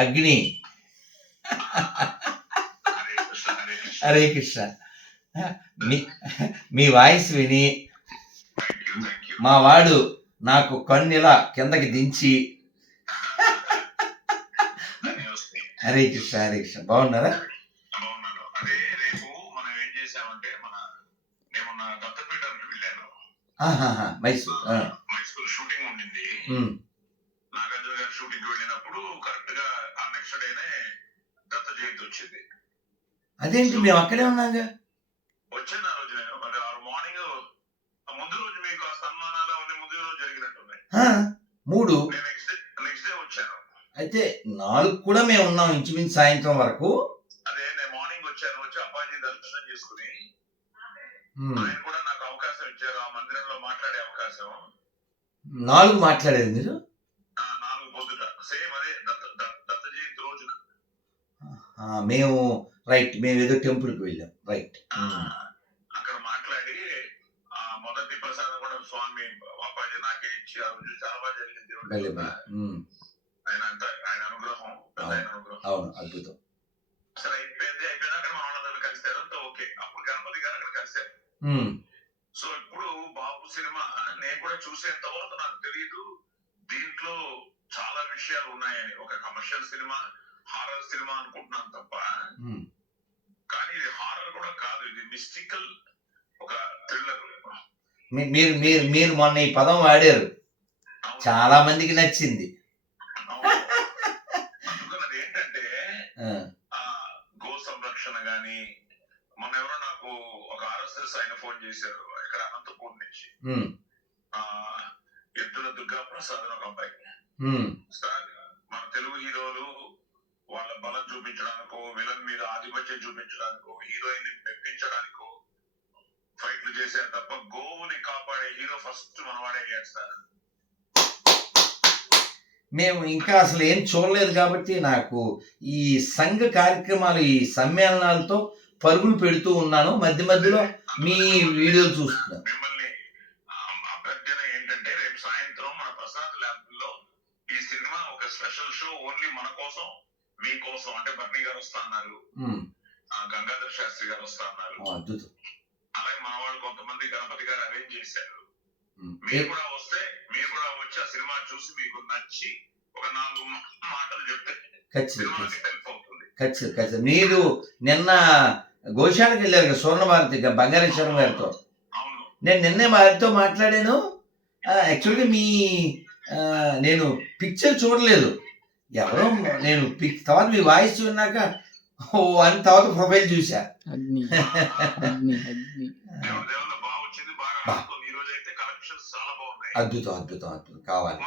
అగ్ని. హరే కృష్ణ. మీ వాయిస్ విని మా వాడు నాకు కన్నులా కిందకి దించి హరే కృష్ణ హరే కృష్ణ. బాగున్నారా? మైసూర్ షూటింగ్ ఉండింది. నాగార్జున గారి షూటింగ్ వెళ్ళినప్పుడు కరెక్ట్ గా ఆ నెక్స్ట్ డేనే దత్త జయంతి వచ్చింది. అదేంటి మేము అక్కడే ఉన్నాగా. వచ్చాను ఆ రోజు నేను. మరి ఆ మార్నింగ్ ముందు రోజు మీకు ఆ సన్మానాలు అవన్నీ ముందు రోజు జరిగినట్టున్నాయి. 3 నెక్స్ట్ డే వచ్చాను. అయితే 4 కూడా మేము ఉన్నాం ఇంచుమించు సాయంత్రం వరకు. అదే నేను మార్నింగ్ వచ్చాను. వచ్చి అప్పాజీ దర్శనం చేసుకుని ఆయన కూడా నాకు అవకాశం ఇచ్చారు ఆ మందిరంలో మాట్లాడే అవకాశం. 4 మాట్లాడారు మీరు? 4 పొద్దుట సేమ్ అదే దత్త జయంతి రోజున మేము రైట్ మేము ఏదో టెంపుల్కి వెళ్ళాం. రైట్. అక్కడ మాట్లాడి మొదటి ప్రసాదం కూడా స్వామి అప్పాజీ నాకే ఇచ్చి ఆ రోజు చాలా బాగా జరిగింది. ఆయన అనుగ్రహం. అవును, అద్భుతం. సరే అయిపోయింది. అయిపోయినాక మన వాళ్ళందరూ కలిసారు. అంతా ఓకే. అప్పుడు గణపతి గారు అక్కడ కలిసారు. సో ఇప్పుడు బాబు సినిమా నేను కూడా చూసేంత వరకు నాకు తెలియదు దీంట్లో చాలా విషయాలు ఉన్నాయని. ఒక కమర్షియల్ సినిమా, హారర్ సినిమా అనుకుంటున్నాను తప్ప, కానీ ఇది హారర్ కూడా కాదు. ఇది మిస్టికల్, ఒక థ్రిల్లర్. మీరు మొన్న ఈ పదం వాడారు, చాలా మందికి నచ్చింది. అందుకన్నది ఏంటంటే గో సంరక్షణ గాని, మొన్న ఎవరో నాకు ఒక RSS ఆయన ఫోన్ చేశారు ఇక్కడ అనంతపూర్ నుంచి. ఎద్దుల దుర్గా ప్రసాద్ ఒక అబ్బాయి. మన తెలుగు హీరోలు వాళ్ళ బలం చూపించడానికో, విలన్ మీద ఆధిపత్యం చూపించడానికో, హీరోయిన్ మెప్పించడానికో ఫైట్లు చేశారు తప్ప గోవుని కాపాడే హీరో ఫస్ట్ మనవాడే చేస్తారు. మేము ఇంకా అసలు ఏం చూడలేదు కాబట్టి నాకు ఈ సంఘ కార్యక్రమాలు, ఈ సమ్మేళనాలతో పరుగులు పెడుతూ ఉన్నాను. మధ్య మధ్యలో మీ వీడియోలు చూస్తున్నాను. మిమ్మల్ని అభ్యర్థన ఏంటంటే రేపు సాయంత్రం మన ప్రసాద్ ల్యాబ్ లో ఈ సినిమా ఒక స్పెషల్ షో ఓన్లీ మన కోసం, మీకోసం. అంటే బర్నీ గారు వస్తా అన్నారు, గంగాధర్ శాస్త్రి గారు వస్తా అన్నారు. అలాగే మన వాళ్ళు కొంతమంది గణపతి గారు అరేంజ్ చేశారు. మీరు కూడా వస్తే, మీరు కూడా వచ్చి ఆ సినిమా చూసి మీకు నచ్చి ఒక 4 మాటలు చెప్తే హెల్ప్ అవుతుంది. ఖచ్చితంగా. మీరు నిన్న గోశాలకు వెళ్ళారు కదా స్వర్ణభారతి బంగారేశ్వరం గారితో. నేను నిన్నే వారితో మాట్లాడాను. యాక్చువల్గా నేను పిక్చర్ చూడలేదు ఎవరో, నేను తర్వాత మీ వాయిస్ విన్నాక అని తర్వాత ప్రొఫైల్ చూసా. అద్భుతం అద్భుతం అద్భుతం. కావాలి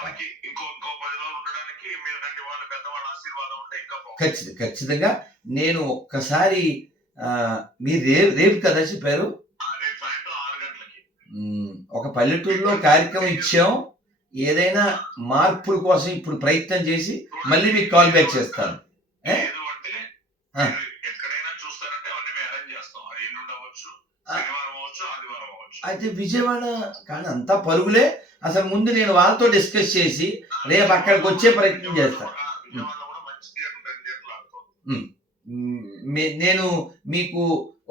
ఖచ్చితంగా. నేను ఒక్కసారి మీరు రేపు కదా చెప్పారు, ఒక పల్లెటూరులో కార్యక్రమం ఇచ్చాం. ఏదైనా మార్పుల కోసం ఇప్పుడు ప్రయత్నం చేసి మళ్ళీ మీకు కాల్ బ్యాక్ చేస్తాను. అయితే విజయవాడ కానీ అంతా పరుగులే. అసలు ముందు నేను వాళ్ళతో డిస్కస్ చేసి రేపు అక్కడికి వచ్చే ప్రయత్నం చేస్తాను. నేను మీకు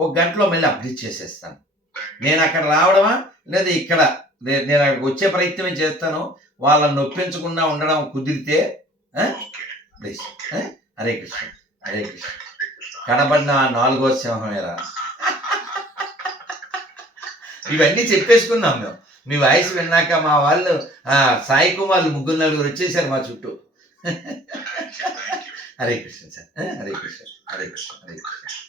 1 గంటలో మళ్ళీ అప్డేట్ చేసేస్తాను. నేను అక్కడ రావడమా లేదా ఇక్కడ నేను అక్కడికి వచ్చే ప్రయత్నమే చేస్తాను. వాళ్ళని నొప్పించకుండా ఉండడం కుదిరితే ప్లీజ్. హరే కృష్ణ హరే కృష్ణ. కనబడిన 4వ సింహమేరా. ఇవన్నీ చెప్పేసుకున్నాం మేము. మీ వాయిస్ విన్నాక మా వాళ్ళు సాయి కుమార్లు 3-4 వచ్చేసారు మా చుట్టూ. హరే కృష్ణ సార్. హరే కృష్ణ హరే కృష్ణ హరే కృష్ణ.